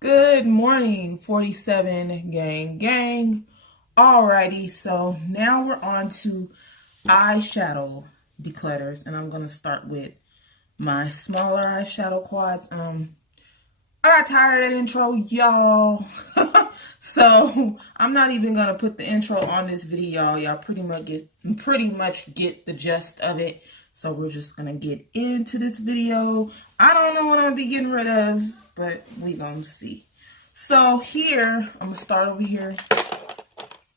Good morning, 47 gang. Alrighty, so now we're on to eyeshadow declutters, and I'm gonna start with my smaller eyeshadow quads. I got tired of that intro, y'all. So I'm not even gonna put the intro on this video. Y'all pretty much get the gist of it. So we're just gonna get into this video. I don't know what I'm gonna be getting rid of, but we gonna see. So here, I'm gonna start over here.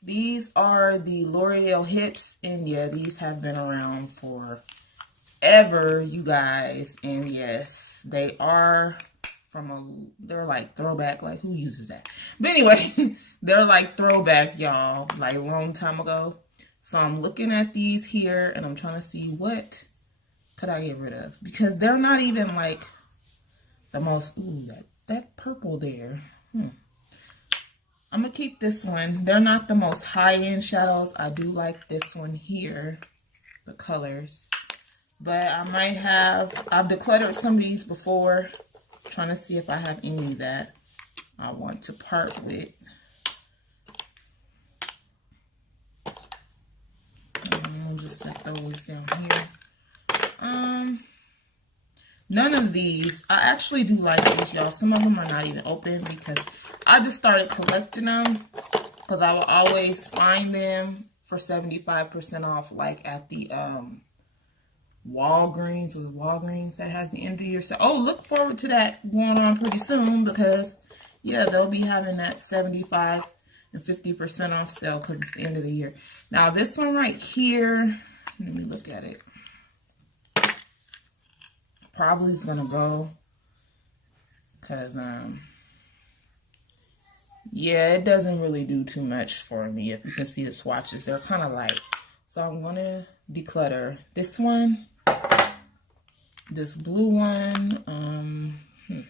These are the L'Oreal Hips, and yeah, these have been around forever, you guys. And yes, they are they're like throwback, like who uses that? But anyway, they're like throwback, y'all, like a long time ago. So I'm looking at these here and I'm trying to see what could I get rid of, because they're not even like the most, ooh, that purple there. I'm gonna keep this one. They're not the most high-end shadows. I do like this one here, the colors. But I've decluttered some of these before, trying to see if I have any that I want to part with. I'll just set those down here. None of these, I actually do like these, y'all. Some of them are not even open because I just started collecting them because I will always find them for 75% off, like at the Walgreens, or the Walgreens that has the end of the year sale. Oh, look forward to that going on pretty soon, because yeah, they'll be having that 75 and 50% off sale because it's the end of the year. Now this one right here, let me look at it. Probably is gonna go because yeah, it doesn't really do too much for me. If you can see the swatches, they're kind of light. So I'm gonna declutter this one, this blue one. Let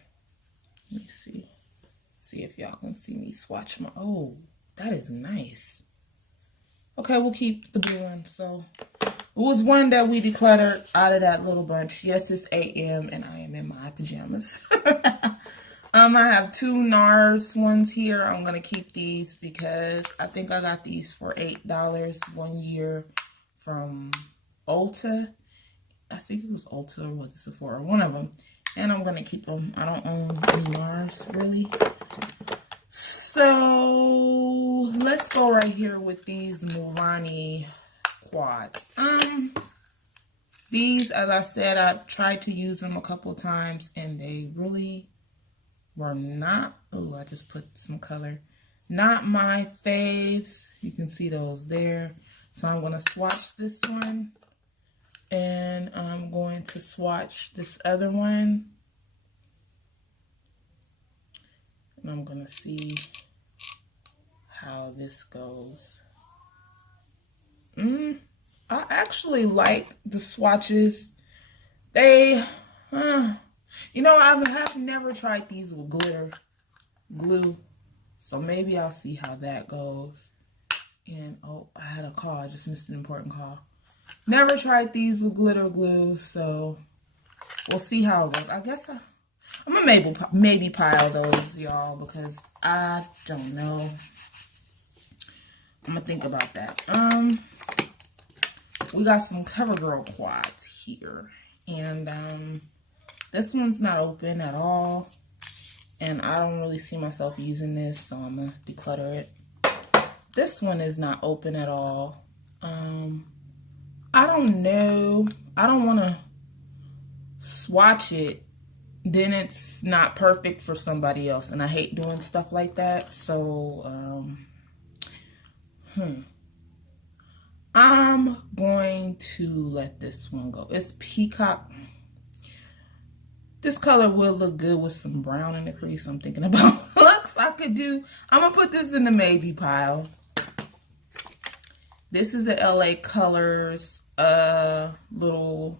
me see if y'all can see me swatch my, oh, that is nice. Okay, we'll keep the blue one. So it was one that we decluttered out of that little bunch. Yes, it's AM and I am in my pajamas. I have two NARS ones here. I'm going to keep these because I think I got these for $8 one year from Ulta. I think it was Ulta or was it Sephora? One of them. And I'm going to keep them. I don't own any NARS really. So let's go right here with these Milani quads. These, as I said, I tried to use them a couple times and they really were not, oh, I just put some color, not my faves. You can see those there. So I'm going to swatch this one and I'm going to swatch this other one. And I'm going to see how this goes. I actually like the swatches. They, you know, I have never tried these with glitter glue. So maybe I'll see how that goes. And, oh, I had a call. I just missed an important call. Never tried these with glitter glue, so we'll see how it goes. I guess I'm gonna maybe pile those, y'all, because I don't know. I'm gonna think about that. We got some CoverGirl quads here, and this one's not open at all, and I don't really see myself using this, so I'm gonna declutter it. This one is not open at all. I don't know. I don't want to swatch it. Then it's not perfect for somebody else, and I hate doing stuff like that. So, I'm going to let this one go. It's Peacock. This color will look good with some brown in the crease. I'm thinking about looks I could do. I'm going to put this in the maybe pile. This is the LA Colors little,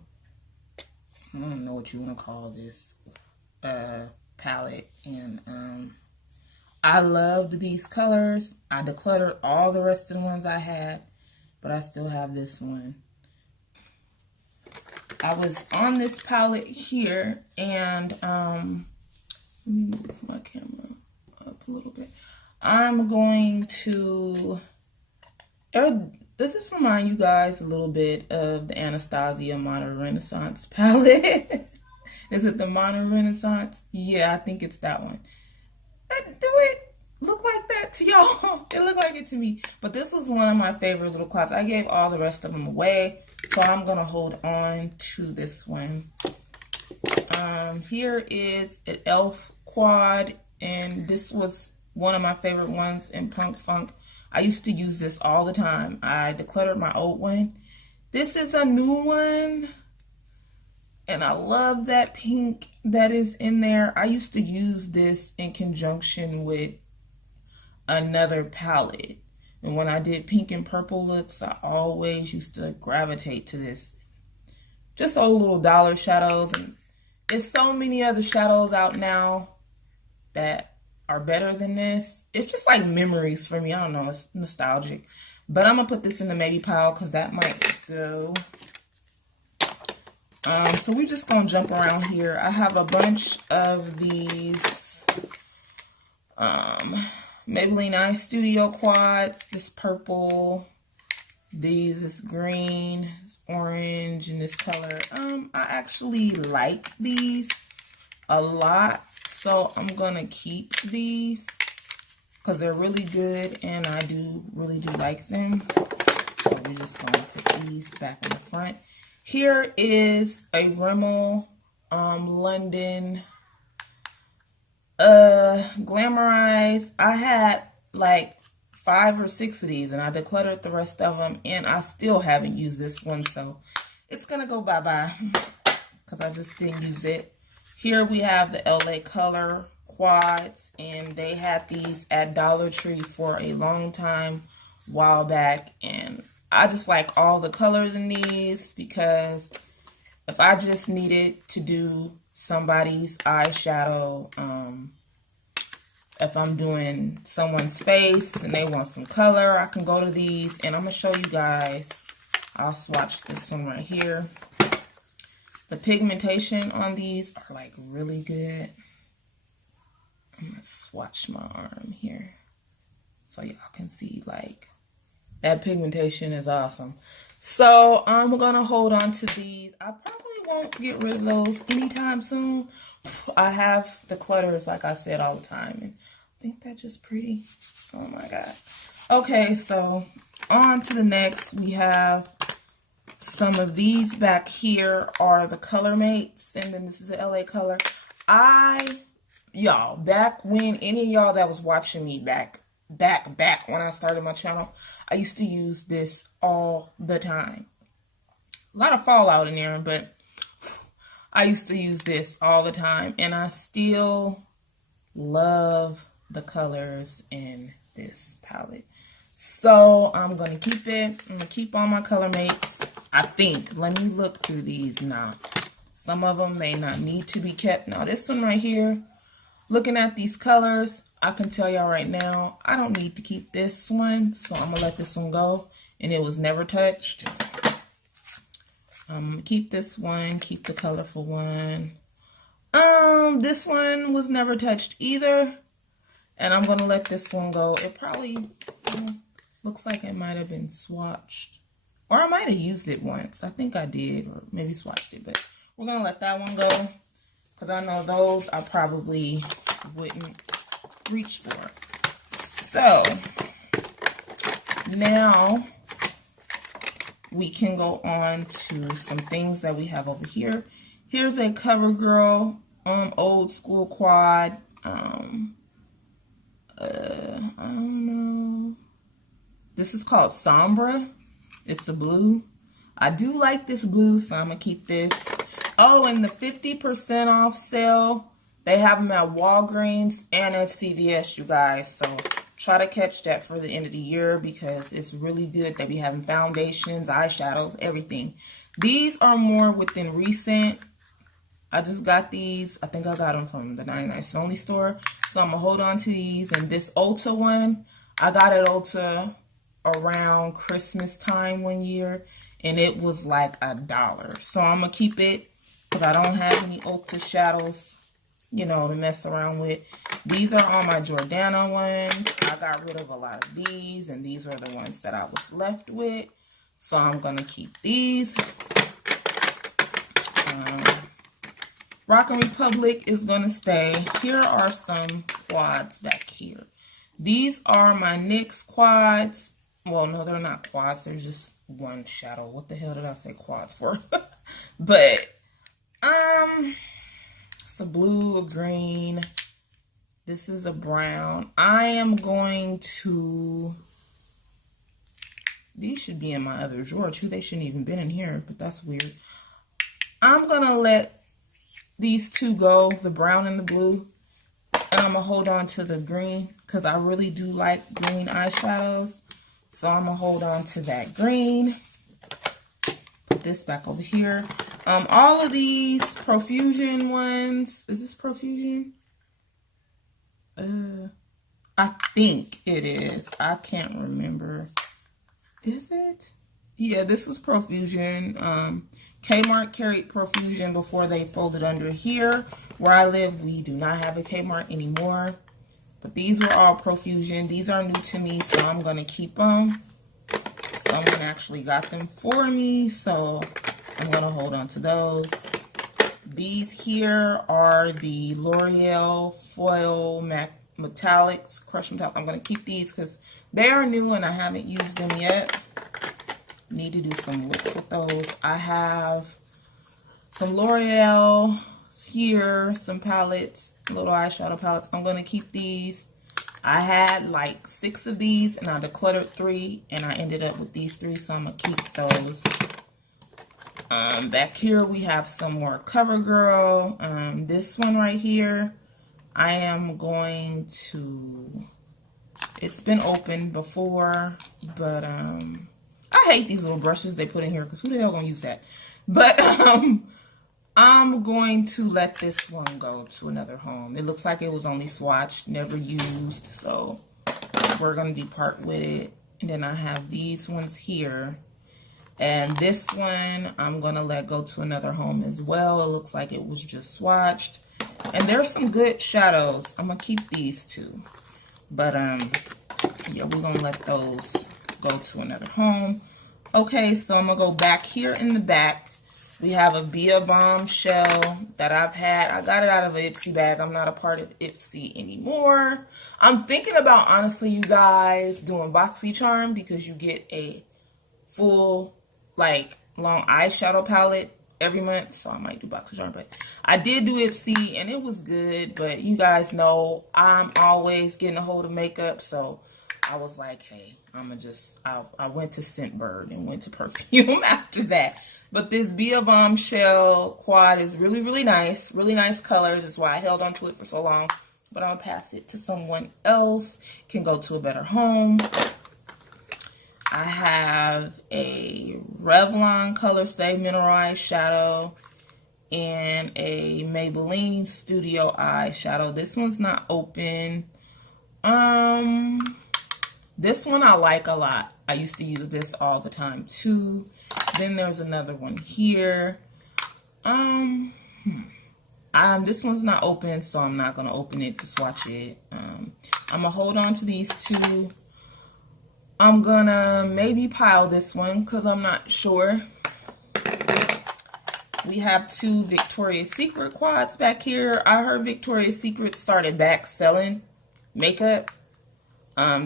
I don't know what you want to call this, palette. And I loved these colors. I decluttered all the rest of the ones I had, but I still have this one. I was on this palette here, and let me move my camera. I'm going to, this is remind you guys a little bit of the Anastasia Modern Renaissance palette. Is it the Modern Renaissance? Yeah, I think it's that one. Do it look like that to y'all? It looked like it to me. But this was one of my favorite little clouds. I gave all the rest of them away, so I'm going to hold on to this one. Here is an elf quad, and this was one of my favorite ones in Punk Funk. I used to use this all the time. I decluttered my old one. This is a new one, and I love that pink that is in there. I used to use this in conjunction with another palette, and when I did pink and purple looks, I always used to gravitate to this. Just old little dollar shadows, and there's so many other shadows out now that are better than this. It's just like memories for me. I don't know, it's nostalgic. But I'm gonna put this in the maybe pile because that might go. So we're just gonna jump around here. I have a bunch of these Maybelline Eye Studio quads. This purple, these is green, this orange, and this color. I actually like these a lot, so I'm gonna keep these because they're really good and I really do like them. So we're just gonna put these back in the front. Here is a Rimmel London Glamorize. I had like 5 or 6 of these and I decluttered the rest of them, and I still haven't used this one, so it's gonna go bye-bye because I just didn't use it. Here we have the LA Color quads, and they had these at Dollar Tree for a long time while back, and I just like all the colors in these because if I just needed to do somebody's eyeshadow, if I'm doing someone's face and they want some color, I can go to these, and I'm going to show you guys. I'll swatch this one right here. The pigmentation on these are like really good. I'm going to swatch my arm here so y'all can see like that pigmentation is awesome. So I'm going to hold on to these. I probably won't get rid of those anytime soon. I have declutters, like I said, all the time, and I think that's just pretty. Oh my god. Okay, so on to the next. We have some of these back here are the Color Mates, and then this is the LA Color. Y'all, back when any of y'all that was watching me back when I started my channel, I used to use this all the time. A lot of fallout in there, but I used to use this all the time, and I still love the colors in this palette. So I'm going to keep it. I'm going to keep all my Color Mates, I think. Let me look through these now. Some of them may not need to be kept. Now this one right here, looking at these colors, I can tell y'all right now, I don't need to keep this one, so I'm going to let this one go, and it was never touched. Keep this one, keep the colorful one. This one was never touched either, and I'm gonna let this one go. It probably looks like it might have been swatched, or I might have used it once. I think I did, or maybe swatched it, but we're gonna let that one go because I know those I probably wouldn't reach for. So now we can go on to some things that we have over here. Here's a CoverGirl old school quad. I don't know. This is called Sombra. It's a blue. I do like this blue, so I'm gonna keep this. Oh, and the 50% off sale, they have them at Walgreens and at CVS, you guys. So try to catch that for the end of the year because it's really good. They be having foundations, eyeshadows, everything. These are more within recent. I just got these. I think I got them from the 99 Cent Only store. So I'm going to hold on to these. And this Ulta one, I got at Ulta around Christmas time one year. And it was like $1. So I'm going to keep it because I don't have any Ulta shadows you know, to mess around with. These are all my Jordana ones. I got rid of a lot of these, and these are the ones that I was left with. So I'm going to keep these. Rockin' Republic is going to stay. Here are some quads back here. These are my NYX quads. Well, no, they're not quads. They're just one shadow. What the hell did I say quads for? But, it's a blue, a green. This is a brown. I am going to... These should be in my other drawer, too. They shouldn't even been in here, but that's weird. I'm going to let these two go, the brown and the blue. And I'm going to hold on to the green because I really do like green eyeshadows. So I'm going to hold on to that green. Put this back over here. All of these Profusion ones. Is this Profusion? I think it is. I can't remember. Is it? Yeah, this is Profusion. Kmart carried Profusion before they folded under here. Where I live, we do not have a Kmart anymore. But these were all Profusion. These are new to me, so I'm going to keep them. Someone actually got them for me, so I'm going to hold on to those. These here are the L'Oreal Foil Metallics, Crush Metallics. I'm going to keep these because they are new and I haven't used them yet. Need to do some looks with those. I have some L'Oreal here, some palettes, little eyeshadow palettes. I'm going to keep these. I had like 6 of these and I decluttered 3 and I ended up with these 3, so I'm going to keep those. Back here we have some more CoverGirl. This one right here, I am going to, it's been opened before, but I hate these little brushes they put in here because who the hell gonna use that? But I'm going to let this one go to another home. It looks like it was only swatched, never used, so we're gonna be part with it. And then I have these ones here. And this one, I'm going to let go to another home as well. It looks like it was just swatched. And there's some good shadows. I'm going to keep these two. But, yeah, we're going to let those go to another home. Okay, so I'm going to go back here in the back. We have a Bia Bombshell that I've had. I got it out of an Ipsy bag. I'm not a part of Ipsy anymore. I'm thinking about, honestly, you guys, doing BoxyCharm because you get a full... like long eyeshadow palette every month, so I might do BoxyCharm. But I did do Ipsy and it was good, but you guys know I'm always getting a hold of makeup, so I was like, hey, I went to Scentbird and went to perfume after that. But this Bia Bombshell quad is really, really nice colors. That's why I held on to it for so long, but I'll pass it to someone else. Can go to a better home. I have a Revlon Color Stay Mineral Eyeshadow and a Maybelline Studio Eyeshadow. This one's not open. This one I like a lot. I used to use this all the time too. Then there's another one here. This one's not open, so I'm not gonna open it to swatch it. I'm gonna hold on to these two. I'm gonna maybe pile this one because I'm not sure. We have 2 Victoria's Secret quads back here. I heard Victoria's Secret started back selling makeup.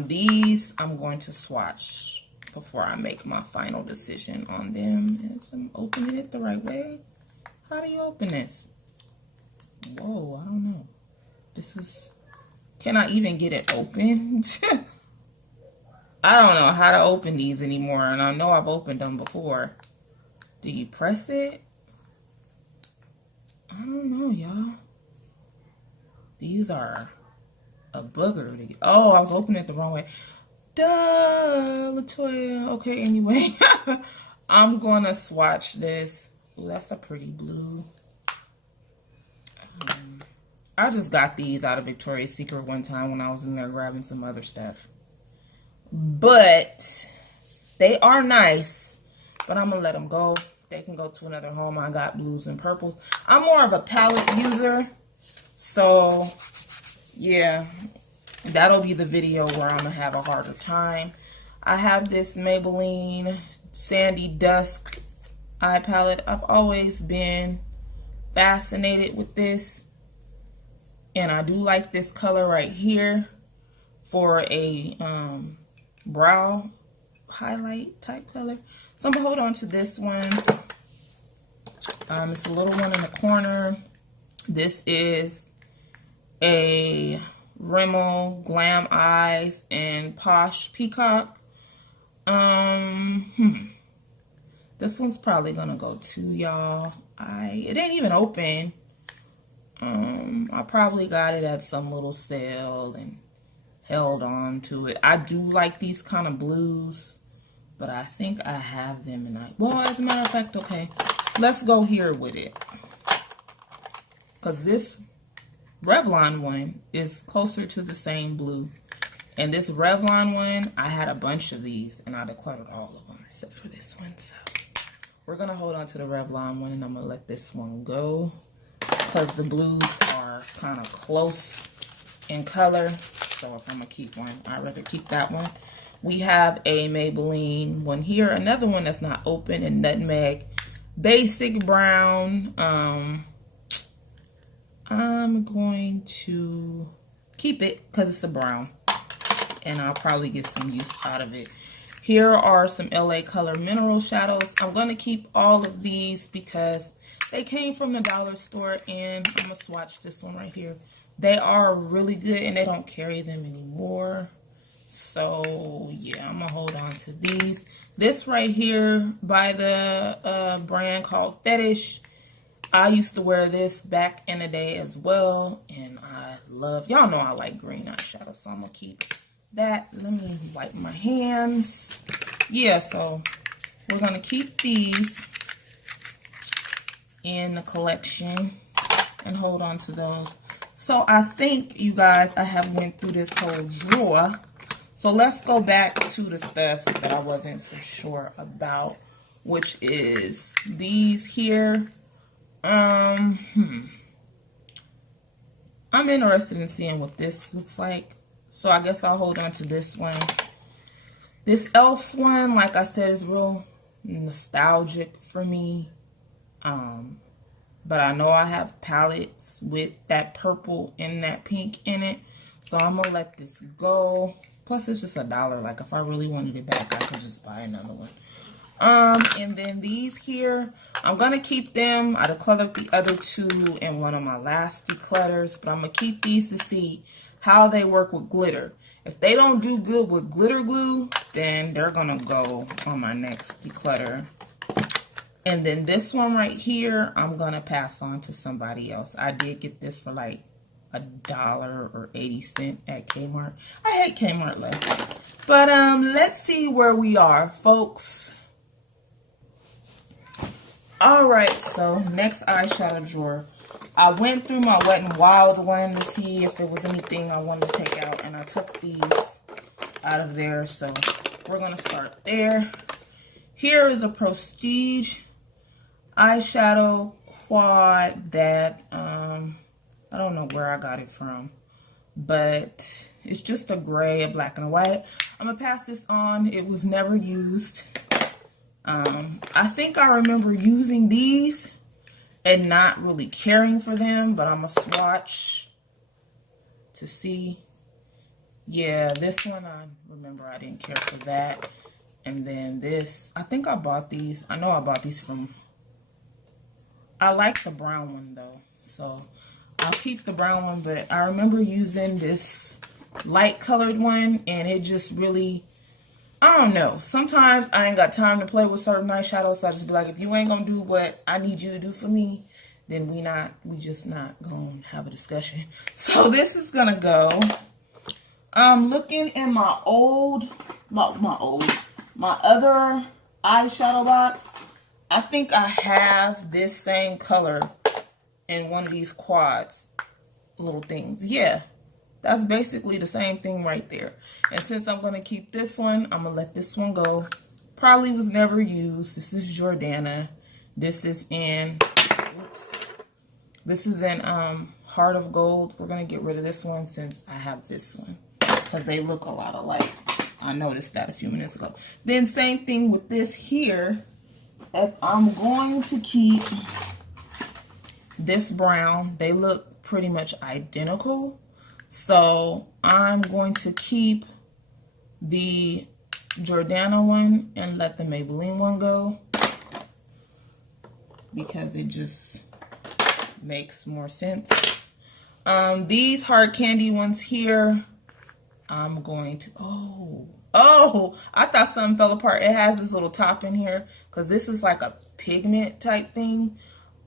These I'm going to swatch before I make my final decision on them. I'm opening it the right way. How do you open this? Whoa, I don't know. Can I even get it open? I don't know how to open these anymore, and I know I've opened them before. Do you press it? I don't know, y'all. These are a booger. Oh, I was opening it the wrong way. Duh, Latoya. Okay, anyway. I'm going to swatch this. Ooh, that's a pretty blue. I just got these out of Victoria's Secret one time when I was in there grabbing some other stuff. But they are nice, but I'm gonna let them go. They can go to another home. I got blues and purples. I'm more of a palette user, So yeah, that'll be the video where I'm gonna have a harder time. I have this Maybelline Sandy Dusk eye palette. I've always been fascinated with this, and I do like this color right here for a brow highlight type color. So I'm gonna hold on to this one. It's a little one in the corner. This is a Rimmel Glam Eyes and Posh Peacock. This one's probably gonna go to y'all. It ain't even open. I probably got it at some little sale and held on to it. I do like these kind of blues, but I think I have them, and well, as a matter of fact, okay, let's go here with it, because this Revlon one is closer to the same blue, and this Revlon one, I had a bunch of these, and I decluttered all of them except for this one. So we're gonna hold on to the Revlon one, and I'm gonna let this one go because the blues are kind of close in color. So if I'm gonna keep one, I'd rather keep that one. We have a Maybelline one here, another one that's not open, in Nutmeg Basic Brown. I'm going to keep it because it's a brown, and I'll probably get some use out of it. Here are some LA Color mineral shadows. I'm going to keep all of these because they came from the dollar store, and I'm going to swatch this one right here. They are really good, and they don't carry them anymore. So yeah, I'm going to hold on to these. This right here by the brand called Fetish. I used to wear this back in the day as well, and I love, y'all know I like green eyeshadow, so I'm going to keep that. Let me wipe my hands. Yeah, so we're going to keep these in the collection and hold on to those. So I think, you guys, I have went through this whole drawer. So let's go back to the stuff that I wasn't for sure about, which is these here. I'm interested in seeing what this looks like. So I guess I'll hold on to this one. This e.l.f. one, like I said, is real nostalgic for me. But I know I have palettes with that purple and that pink in it. So I'm going to let this go. Plus, it's just $1. Like, if I really wanted it back, I could just buy another one. And then these here, I'm going to keep them. I decluttered the other two in one of my last declutters, but I'm going to keep these to see how they work with glitter. If they don't do good with glitter glue, then they're going to go on my next declutter. And then this one right here, I'm going to pass on to somebody else. I did get this for like $1 or 80 cents at Kmart. I hate Kmart less. But let's see where we are, folks. Alright, so next eyeshadow drawer. I went through my Wet n Wild one to see if there was anything I wanted to take out, and I took these out of there, so we're going to start there. Here is a Prestige eyeshadow quad that I don't know where I got it from, but it's just a gray, a black, and a white. I'm going to pass this on. It was never used. I think I remember using these and not really caring for them, but I'm going to swatch to see. Yeah, this one, I remember I didn't care for that. And then this, I think I bought these. I know I bought these from, I like the brown one though, so I'll keep the brown one, but I remember using this light colored one, and it just really, I don't know. Sometimes I ain't got time to play with certain eyeshadows, so I just be like, if you ain't gonna do what I need you to do for me, then we just not gonna have a discussion. So this is gonna go. I'm looking in my other eyeshadow box. I think I have this same color in one of these quads little things. Yeah. That's basically the same thing right there. And since I'm going to keep this one, I'm going to let this one go. Probably was never used. This is Jordana. This is in, oops. This is in Heart of Gold. We're going to get rid of this one since I have this one, because they look a lot alike. I noticed that a few minutes ago. Then same thing with this here. If I'm going to keep this brown, they look pretty much identical. So I'm going to keep the Jordana one and let the Maybelline one go, because it just makes more sense. These hard candy ones here, I'm going to, I thought something fell apart. It has this little top in here because this is like a pigment type thing.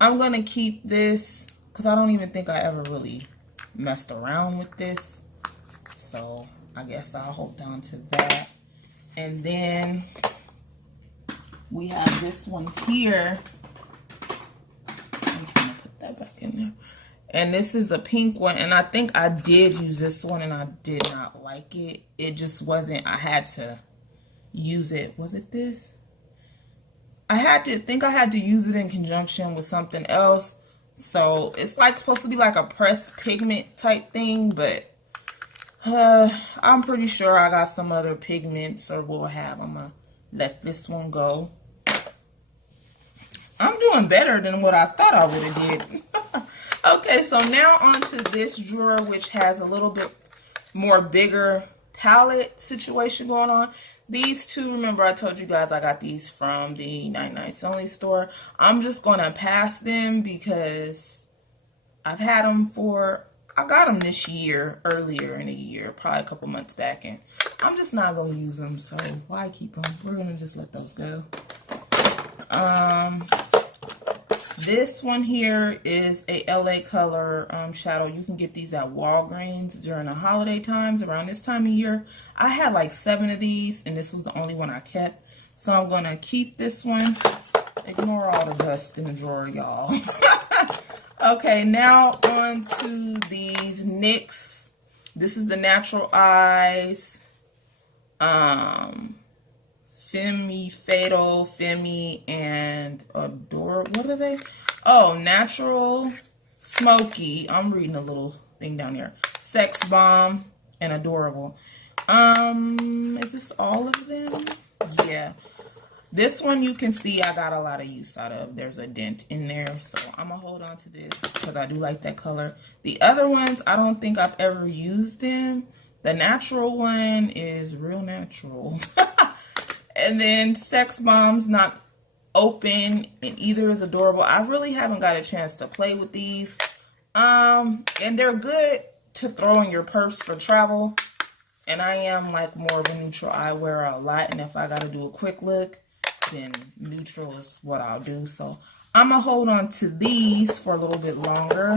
I'm going to keep this because I don't even think I ever really messed around with this. So I guess I'll hold on to that. And then we have this one here. I'm trying to put that back in there. And this is a pink one, and I think I did use this one and I did not like it. It just wasn't, I had to use it. Was it this? I had to use it in conjunction with something else. So it's like supposed to be like a pressed pigment type thing, but I'm pretty sure I got some other pigments or what have. I'm gonna let this one go. I'm doing better than what I thought I would have did. Okay, so now onto this drawer, which has a little bit more bigger palette situation going on. These two, remember I told you guys I got these from the 99 Only store. I'm just going to pass them because I've had them I got them this year, earlier in the year, probably a couple months back, and I'm just not going to use them, so why keep them? We're going to just let those go. This one here is a LA Color shadow. You can get these at Walgreens during the holiday times, around this time of year. I had like 7 of these, and this was the only one I kept. So I'm going to keep this one. Ignore all the dust in the drawer, y'all. Okay, now on to these NYX. This is the Natural Eyes. Fatal, Femi, and Adore. What are they? Oh, Natural, Smoky. I'm reading a little thing down here. Sex Bomb and Adorable. Is this all of them? Yeah. This one you can see I got a lot of use out of. There's a dent in there, so I'm gonna hold on to this because I do like that color. The other ones, I don't think I've ever used them. The Natural one is real natural. And then Sex Bomb's not open, and either is Adorable. I really haven't got a chance to play with these. And they're good to throw in your purse for travel. And I am like more of a neutral. I wear a lot, and if I got to do a quick look, then neutral is what I'll do. So I'm going to hold on to these for a little bit longer.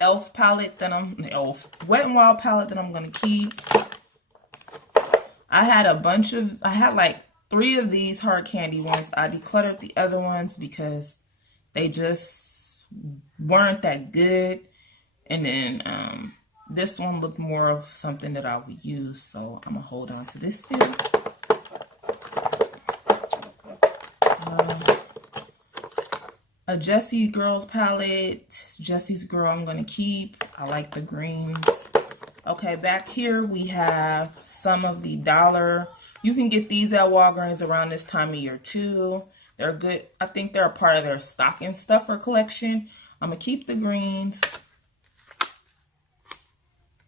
Wet n Wild palette that I'm going to keep. I had like 3 of these hard candy ones. I decluttered the other ones because they just weren't that good. And then this one looked more of something that I would use. So I'm going to hold on to this still. A Jessie Girls palette. Jessie's Girl I'm going to keep. I like the greens. Okay, back here we have some of the dollar. You can get these at Walgreens around this time of year too. They're good. I think they're a part of their stocking stuffer collection. I'm going to keep the greens.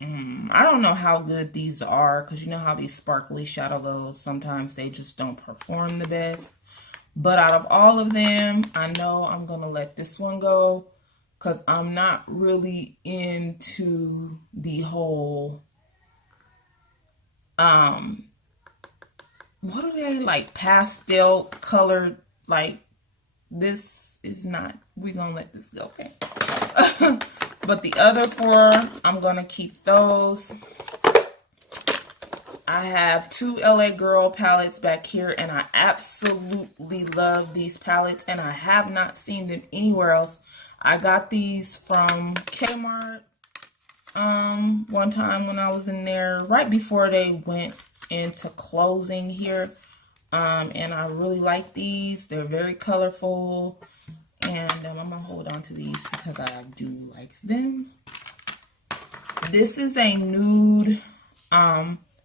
I don't know how good these are because you know how these sparkly shadow goes. Sometimes they just don't perform the best. But out of all of them, I know I'm going to let this one go because I'm not really into the whole, what are they, like pastel colored, like this is not, we're going to let this go, okay? But the other 4, I'm going to keep those. I have 2 LA Girl palettes back here, and I absolutely love these palettes, and I have not seen them anywhere else. I got these from Kmart one time when I was in there, right before they went into closing here. And I really like these. They're very colorful, and and I'm gonna hold on to these because I do like them. This is a nude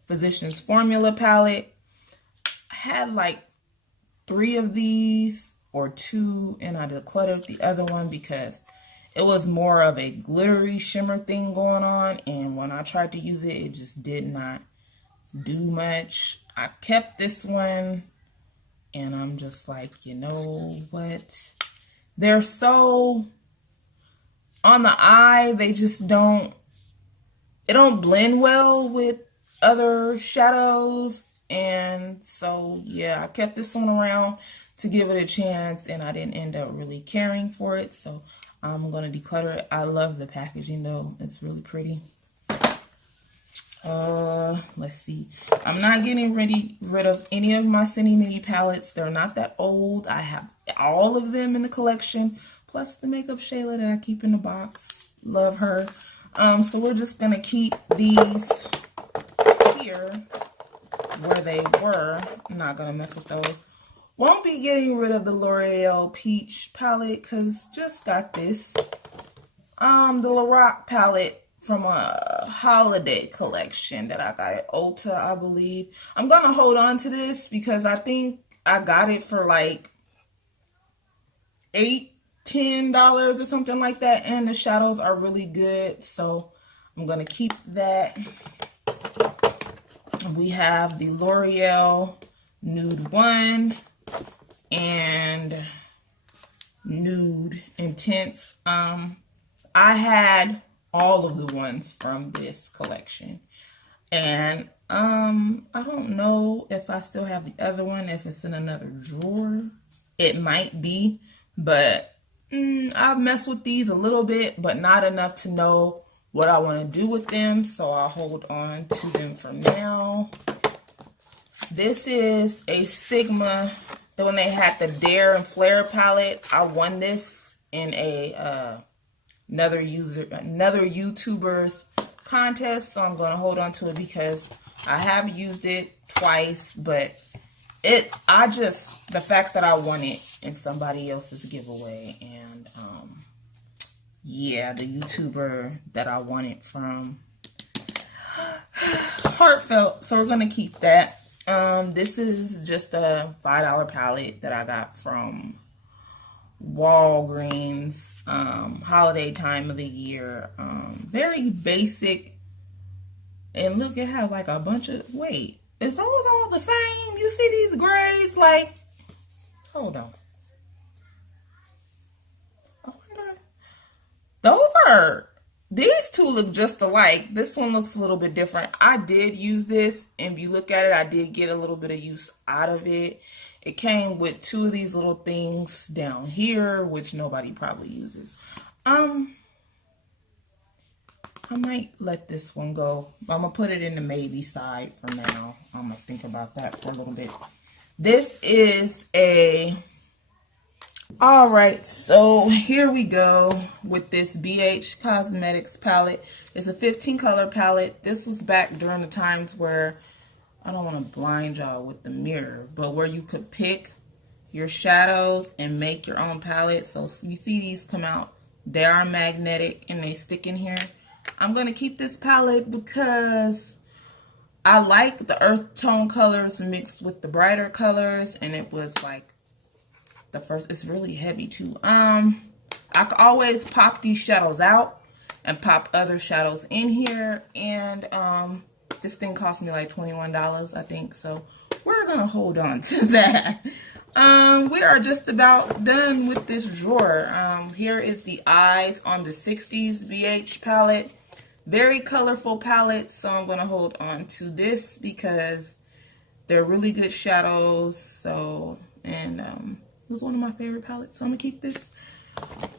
Physicians Formula palette. I had like 3 of these or 2, and I decluttered the other one because it was more of a glittery shimmer thing going on, and when I tried to use it, it just did not do much. I kept this one, and I'm just like, you know what? They're so on the eye, they just don't blend well with other shadows. And so, yeah, I kept this one around to give it a chance, and I didn't end up really caring for it. So I'm going to declutter it. I love the packaging, though. It's really pretty. Let's see. I'm not getting rid of any of my Cine Mini palettes. They're not that old. I have all of them in the collection, plus the Makeup Shayla that I keep in the box. Love her. So we're just going to keep these here where they were. I'm not going to mess with those. Won't be getting rid of the L'Oreal Peach palette because just got this. The Lorac palette from a holiday collection that I got at Ulta, I believe. I'm going to hold on to this because I think I got it for like $10 or something like that, and the shadows are really good, so I'm going to keep that. We have the L'Oreal Nude 1 and Nude Intense. I had all of the ones from this collection, and I don't know if I still have the other one, if it's in another drawer. It might be, but I've messed with these a little bit, but not enough to know what I want to do with them, so I'll hold on to them for now. This is a Sigma. When they had the Dare and Flare palette, I won this in a another YouTuber's contest, so I'm going to hold on to it because I have used it twice, but the fact that I won it in somebody else's giveaway, and yeah, the YouTuber that I won it from, heartfelt, so we're going to keep that. This is just a $5 palette that I got from Walgreens, holiday time of the year. Very basic, and look, it has like a bunch of, wait, is those all the same? You see these grays? Like, hold on. I wonder. These two look just alike. This one looks a little bit different. I did use this, and if you look at it, I did get a little bit of use out of it. It came with 2 of these little things down here, which nobody probably uses. I might let this one go. I'm going to put it in the maybe side for now. I'm going to think about that for a little bit. This is alright, so here we go with this BH Cosmetics palette. It's a 15 color palette. This was back during the times where, I don't want to blind y'all with the mirror, but where you could pick your shadows and make your own palette. So you see these come out. They are magnetic and they stick in here. I'm going to keep this palette because I like the earth tone colors mixed with the brighter colors, and it was like the first. It's really heavy too. I could always pop these shadows out and pop other shadows in here, and this thing cost me like $21, I think, so we're gonna hold on to that. We are just about done with this drawer. Here is the Eyes on the 60s BH palette. Very colorful palette, so I'm gonna hold on to this because they're really good shadows. So, and it was one of my favorite palettes, so I'm gonna keep this.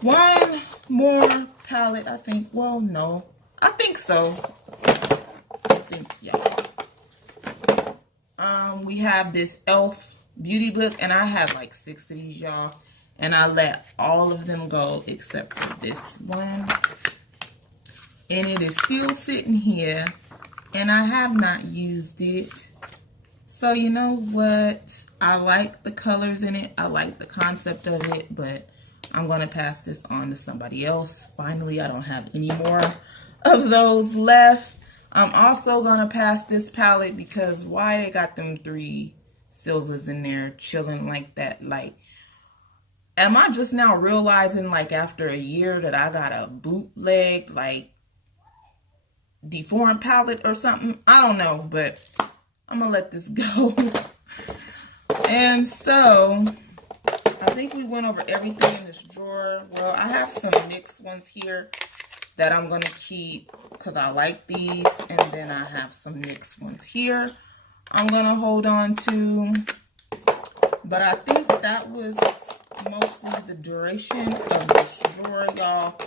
One more palette, I think. Well, no, I think so. I think, y'all. We have this e.l.f. beauty book, and I have like 6 of these, y'all, and I let all of them go except for this one, and it is still sitting here, and I have not used it. So you know what, I like the colors in it, I like the concept of it, but I'm going to pass this on to somebody else. Finally, I don't have any more of those left. I'm also going to pass this palette because why they got them 3 silvers in there chilling like that? Like, am I just now realizing, like, after a year that I got a bootleg, like, deformed palette or something? I don't know, but I'm going to let this go. And so, I think we went over everything in this drawer. Well, I have some NYX ones here that I'm going to keep because I like these. And then I have some NYX ones here I'm going to hold on to. But I think that was mostly the duration of this drawer, y'all.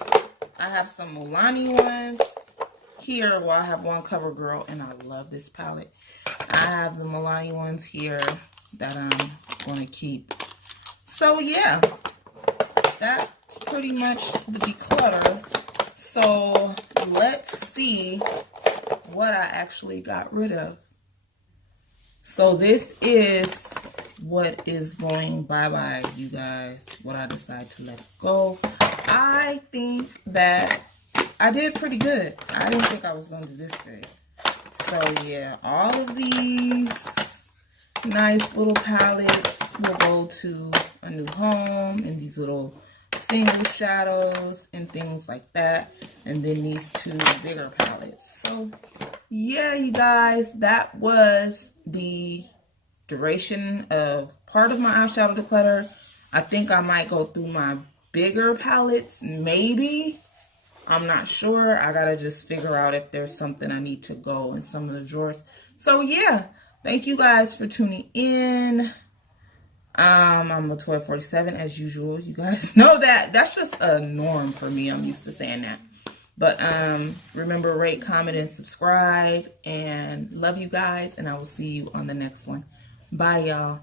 I have some Milani ones here. Well, I have one CoverGirl, and I love this palette. I have the Milani ones here that I'm going to keep. So, yeah, that's pretty much the declutter. So, let's see what I actually got rid of. So, this is what is going bye-bye, you guys, what I decide to let go. I think that I did pretty good. I didn't think I was going to do this good. So, yeah, all of these nice little palettes will go to a new home, and these little single shadows and things like that. And then these 2 bigger palettes. So, yeah, you guys, that was the duration of part of my eyeshadow declutter. I think I might go through my bigger palettes, maybe. I'm not sure. I gotta just figure out if there's something I need to go in some of the drawers. So yeah, thank you guys for tuning in. I'm Latoya 47 as usual. You guys know that. That's just a norm for me. I'm used to saying that. But remember, rate, comment, and subscribe. And love you guys. And I will see you on the next one. Bye, y'all.